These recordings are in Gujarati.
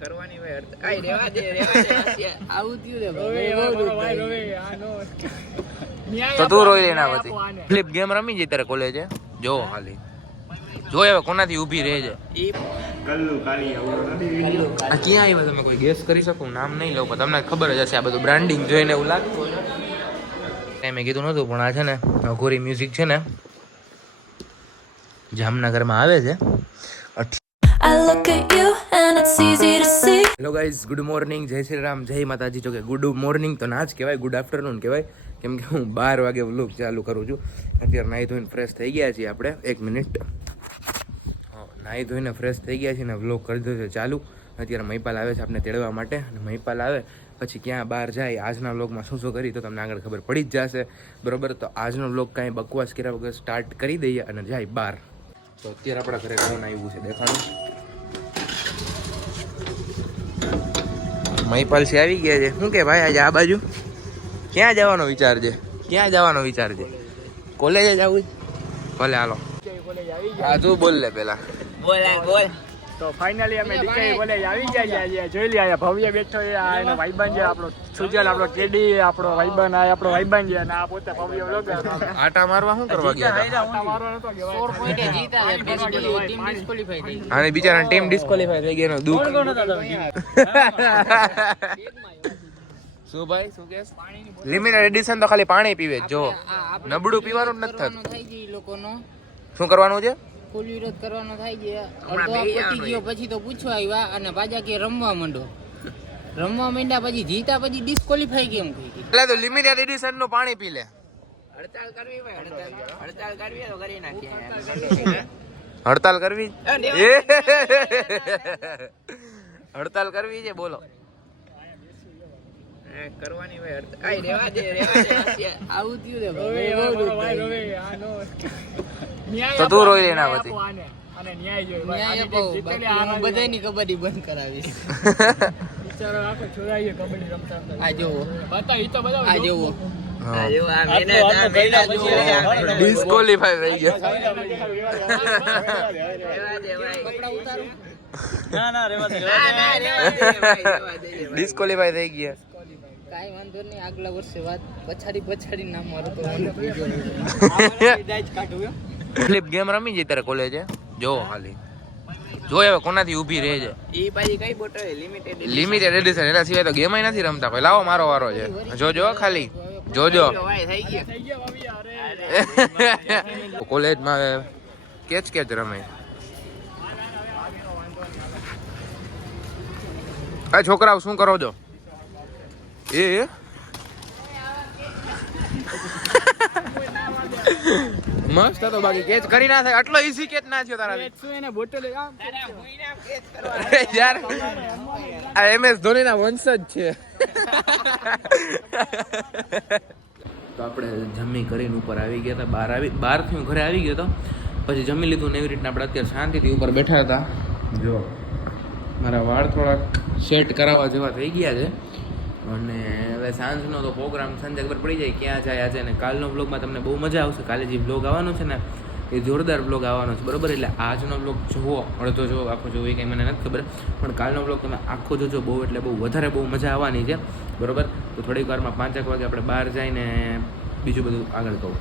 કરવાની ભાઈ આઈ રેવા દે આવું થયું રે ભાઈ તો તું રોઈ લેના પછી ફ્લિપ ગેમ રમી જઈ તારે કોલેજે જો ખાલી જો હવે કોનાથી ઊભી રહે છે કલ્લુ કાળી આ ક્યાં આવ્યા તમે કોઈ ગેસ કરી શકો નામ નહીં લઉં પણ તમને ખબર જ હશે આ બધું બ્રાન્ડિંગ જોઈને એવું લાગતું કઈ મેં કીધું નહોતું પણ આ છે ને અઘોરી મ્યુઝિક છે ને જામનગરમાં આવે છે હેલો ગાઈઝ ગુડ મોર્નિંગ જય શ્રી રામ જય માતાજી જો કે ગુડ મોર્નિંગ તો ના જ કહેવાય ગુડ આફ્ટરનૂન કહેવાય કેમ કે હું 12 વાગે વ્લોગ ચાલુ કરું છું અત્યારે નાહી ધોઈને ફ્રેશ થઈ ગયા છીએ આપણે 1 મિનિટ નાહી ધોઈને ફ્રેશ થઈ ગયા છીએ ને વ્લોગ કરી દો છે ચાલુ અત્યારે મહિપાલ આવે છે આપણે તેડવા માટે અને મહિપાલ આવે પછી ક્યાં બહાર જાય આજના વ્લોગમાં શું શું કરી તો તમને આગળ ખબર પડી જ જશે બરોબર તો આજનો વ્લોગ કાંઈ બકવાસ કર્યા વગર સ્ટાર્ટ કરી દઈએ અને જાય બહાર તો અત્યારે આપણા ઘરે કોણ આવ્યું છે દેખાડું મહિપાલ છે આવી ગયા છે શું કે ભાઈ આજે આ બાજુ ક્યાં જવાનો વિચાર છે કોલેજે જવું ભલે હાલો હા તું બોલ લે પેલા બોલ તો ફાઇનલી અમે ડીકે કોલેજ આવી ગયા છે જોઈ લે આ ભવ્ય બેઠો છે આ એનો ભાઈબંધ છે આપણો સુજલ આપણો કેડી આપણો ભાઈબંધ આ આપણો ભાઈબંધ છે અને આ પોતે ભવ્ય વ્લોગર આટા મારવા શું કરવા ગયા હતા આટા મારવા નતો ગયો 4 પોઈન્ટ જીતા છે ટીમ ડિસ્ક્વોલિફાઈ થઈ અને બિચારા ટીમ ડિસ્ક્વોલિફાઈ થઈ ગઈ એનો દુઃખ શું ભાઈ શું કેસ લિમિટેડ એડિશન તો ખાલી પાણી પીવે જો નબળું પીવાનું જ નથી થતું થઈ ગઈ લોકોનો શું કરવાનું છે ફૂલ વિરોધ કરવાનો થાય છે અડધો પતી ગયો પછી તો પૂછવા આવ્યા અને પાછા કે રમવા માંડ્યા પછી જીતા પછી ડિસ્ક્વોલિફાઈ કેમ થઈ ગઈ એટલે તો લિમિટેડ એડિશન નું પાણી પી લે હડતાલ કરવી ભાઈ હડતાલ કરવી તો કરી નાખીએ હડતાલ કરવી હડતાલ કરવી છે બોલો કરવાની ભાઈ આઈ રેવા દે આવું થયું રે ભાઈ તો તું રોઈ લેના પછી અને ન્યાય જોઈ બધાની કબડ્ડી બંધ કરાવીશ બિચારો આખો છોરાઈએ કબડ્ડી રમતા આ જોવો બતા ઈ તો બધા આ જોવો ડિસ્ક્વોલિફાઈ થઈ ગયા ડિસ્ક્વોલિફાઈ થઈ ગયા કાઈ વાંધો નહીં આગલા વર્ષે વાત પછાડી નામ મારું તો મને પૂછો ફ્લિપ ગેમ રમી જઈ તારે કોલેજે જો ખાલી જો હવે કોનાથી ઊભી રહે છે ઈ પાછી કઈ બોટલ લિમિટેડ એડિશન એના સિવાય તો ગેમ નથી રમતા કોઈ લાવો મારો વારો છે જોજો ખાલી જોજો થઈ ગયા કોલેજમાં કેચ રમે આ છોકરાઓ શું કરો છો એ મસ્ત હતો બાકી કેચ કરી ના થાય આટલો ઈઝી કેચ ના થયો તારા શું એને બોટલ યાર આ MS ધોની ના વંશજ છે તો આપણે જમી કરીને ઉપર આવી ગયા હતા બહારથી હું ઘરે આવી ગયો હતો પછી જમી લીધું ને એવી રીતના આપણે અત્યારે શાંતિથી ઉપર બેઠા હતા જો મારા વાળ થોડાક સેટ કરાવવા જેવા થઈ ગયા છે અને હવે સાંજનો તો પ્રોગ્રામ સાંજે ખબર પડી જાય ક્યાં જાય આજે અને કાલનો વ્લોગમાં તમને બહુ મજા આવશે કાલે જે વ્લોગ આવવાનો છે ને એ જોરદાર વ્લોગ આવવાનો છે બરોબર એટલે આજનો વ્લોગ જુઓ અડધો જુઓ આખો જુઓ એ કંઈ મને નથી ખબર પણ કાલનો વ્લોગ તમે આખો જોજો બહુ એટલે બહુ વધારે બહુ મજા આવવાની છે બરોબર તો થોડીક વારમાં 5 વાગે આપણે બહાર જઈને બીજું બધું આગળ કહું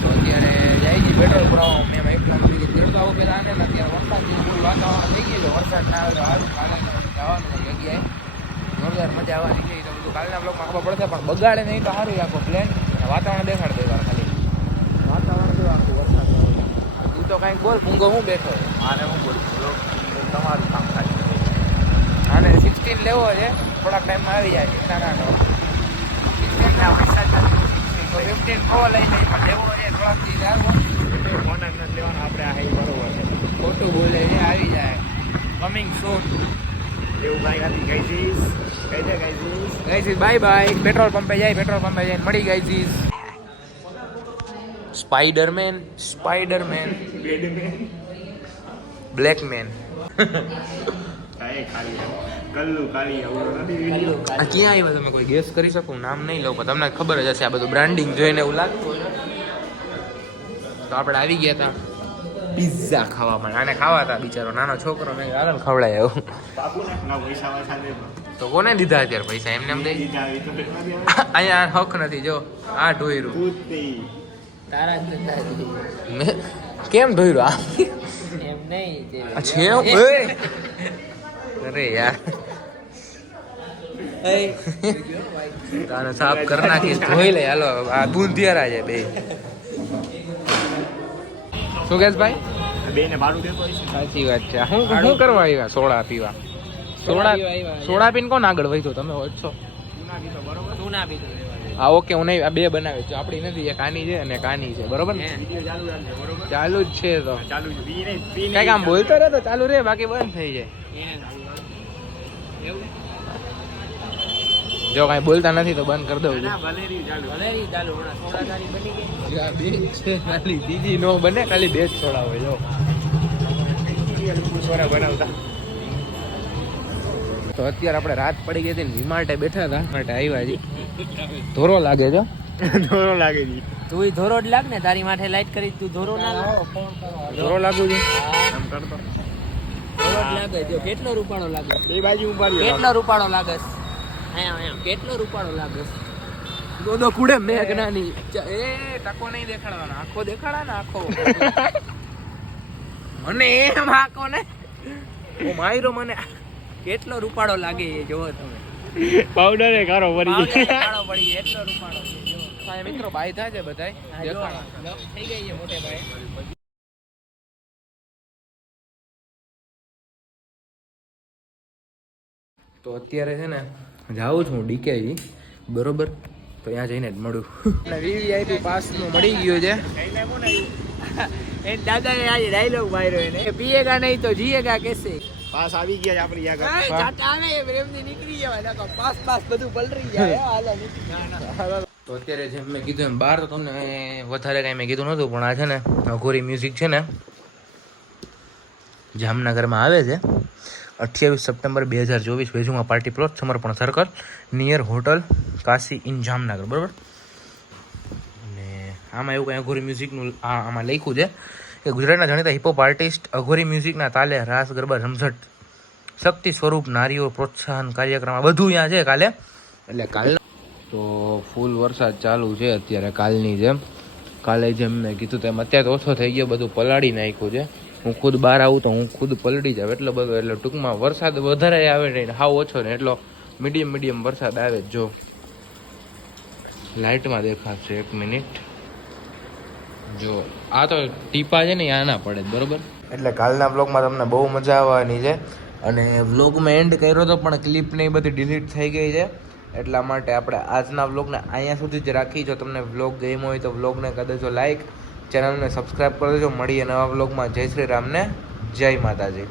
તો અત્યારે જાય છે પેટ્રોલ ભરાવો મેં એકલા તેડતા આવો પહેલાં આને અત્યારે વરસાદનું ફૂલ વાતાવરણ થઈ ગયેલું વરસાદ ના આવે તો સારું કાલે જવાનું જગ્યાએ જોરદાર મજા આવવાની છે તો બધું કાલના બ્લોગમાં ખબર પડશે પણ બગાડે નહીં તો સારું આખો પ્લેન વાતાવરણ દેખાડ દેવા ખાલી વાતાવરણ જો આખું વરસાદ તું તો કાંઈક બોલ ભૂંગો હું બેઠો આને હું બોલું તમારું કામ થાય આને 16 લેવો છે થોડાક ટાઈમમાં આવી જાય ચિંતા ના કરો 16 પૈસા 15 પ્રો લઈ લઈ પણ લેવો છે થોડાક દી લાવો મોનક નથી લેવાનો આપણે આ હઈ બરોબર છે ખોટું બોલે છે આવી જાય કમિંગ સૂન એવું ભાઈ હતી ગાઈઝીસ ગાઈઝીસ બાય બાય પેટ્રોલ પંપે જઈને મળી ગાઈઝીસ સ્પાઈડરમેન બ્લેકમેન કલ્લુ કાળી આ ક્યાં આવ્યા તમે કોઈ ગેસ કરી શકો નામ નહીં લઉં પણ તમને ખબર જ હશે આ બધું બ્રાન્ડિંગ જોઈને એવું લાગતું હોય તો આપણે આવી ગયા હતા પિઝા ખાવા માટે આને ખાવા હતા બિચારો નાનો છોકરો મેં આગળ ખવડાય એવું તો કોને દીધા અત્યારે પૈસા એમને એમ દઈ અહીંયા હક નથી જો આ ઢોયરું તારા જ નતા મેં કેમ ઢોયરું આ એમ નહીં તે આ છે અરે યાર તાને સાફ કરી નાખી ધોઈ લે હાલો આ બુંધિયારા છે બે શું કહેશ ભાઈ બેને ભાડું દેતો હશે. સાચી વાત છે હું કરવા આવ્યા સોડા પીવા સોડા પીને કોણ આગળ વધ્યો તમે ઓછો તું ના પીધું હા ઓકે હું નહીં આ બે બનાવે છે આપણી નથી એક આની છે અને એક આની છે બરોબર ને વિડીયો ચાલુ રાખજો, બરોબર? ચાલુ જ છે તો ચાલુ છે. પી નહીં, પી નહીં. કઈક આમ બોલતો રહે તો ચાલુ રહે બાકી બંધ થઈ જાય એવું જો કઈ બોલતા નથી તો બંધ કરી દઉં ના, ભલે રહ્યું ચાલુ. ભલે ચાલુ હમણાં સોડા તારી બની ગઈ બે છે ખાલી બીજી નો બને ખાલી બે જ સોડા હોય જો સોડા બનાવતા તો અત્યારે આપણે રાત પડી ગઈ હતી ને વિમાટે બેઠા હતા માટે આવ્યા જી ધોરો લાગે છે દોરો લાગે છે. તું ધોરો જ લાગ ને તારી માથે લાઈટ કરી તું ધોરો ના લાગ ધોરો લાગુ છે આમ કરતો. ધોરો જ લાગે જો કેટલો રૂપાળો લાગે બે બાજુ ઊભા રહ્યો. કેટલો રૂપાળો લાગસ અહીંયા કેટલો રૂપાળો લાગસ દોદો કુડે મેઘનાની એ ટકો નહીં દેખાડવાનો આખો દેખાડા ને આખો મને એમ આખો ને ઓ માયરો મને કેટલો રૂપાળો લાગે એ જોવો તમે પાવડર એ કારો પડી ગયો. રૂપાળો પડી ગયો, એટલો રૂપાળો છે જો. આ મિત્રો બાય થાય છે બધાય આ જો, દેખાડા થઈ ગઈ છે મોટે ભાઈ તો અત્યારે છે ને જાઉં છું ડીકેજી બરોબર તો ત્યાં જઈને જ મળું વીવીઆઈપી પાસનું મળી ગયું છે એ દાદાએ આજે ડાયલોગ માર્યો એને પીએગા નહીં તો જીએગા કેસે પાસ આવી ગયા છે આપણી આગળ. ચાટાને પ્રેમથી નીકળી જવાય નકર પાસ બધું પલરી જાય હાલો તો અત્યારે જેમ મેં કીધું એમ બહાર તો તમને વધારે કાંઈ મેં કીધું નહોતું પણ આ છે ને અઘોરી મ્યુઝિક છે ને જામનગરમાં આવે છે 28 સપ્ટેમ્બર 2024 વેજુમાં પાર્ટી પ્લોટ સમર્પણ circle near hotel Kashi in Jamnagar બરાબર અને આમાં એવું કંઈ અઘોરી મ્યુઝિકનું આમાં લખ્યું છે કે ગુજરાતના જાણીતા હિપહોપ આર્ટિસ્ટ અઘોરી મ્યુઝિકના તાલે રાસ ગરબા રમઝટ શક્તિ સ્વરૂપ નારીઓ પ્રોત્સાહન કાર્યક્રમ આ બધું અહીંયા છે કાલે એટલે કાલે તો ફૂલ વરસાદ ચાલુ છે અત્યારે કાલની જેમ કાલે જેમ મેં કીધું તેમ અત્યારે તો ઓછો થઈ ગયો બધું પલાળી નાખ્યું છે હું ખુદ બહાર આવું તો હું ખુદ પલળી જાઉં એટલો બધો એટલે ટૂંકમાં વરસાદ વધારે આવે નહીં હાવ ઓછો ને એટલો મીડિયમ વરસાદ આવે જો લાઇટમાં દેખાશે 1 મિનિટ જો આ તો ટીપા છે ને આ ના પડે બરોબર એટલે કાલના વ્લોગમાં તમને બહુ મજા આવવાની છે અને વ્લોગમાં એન્ડ કર્યો તો પણ ક્લિપ ને એ બધી ડિલીટ થઈ ગઈ છે એટલા માટે આપણે આજના વ્લોગને અહીંયા સુધી જ રાખી જો તમને વ્લોગ ગમ્યો હોય તો વ્લોગને કરી દેજો લાઈક ચેનલને સબસ્ક્રાઈબ કરી દેજો મળીએ નવા વ્લોગમાં જય શ્રી રામને જય માતાજી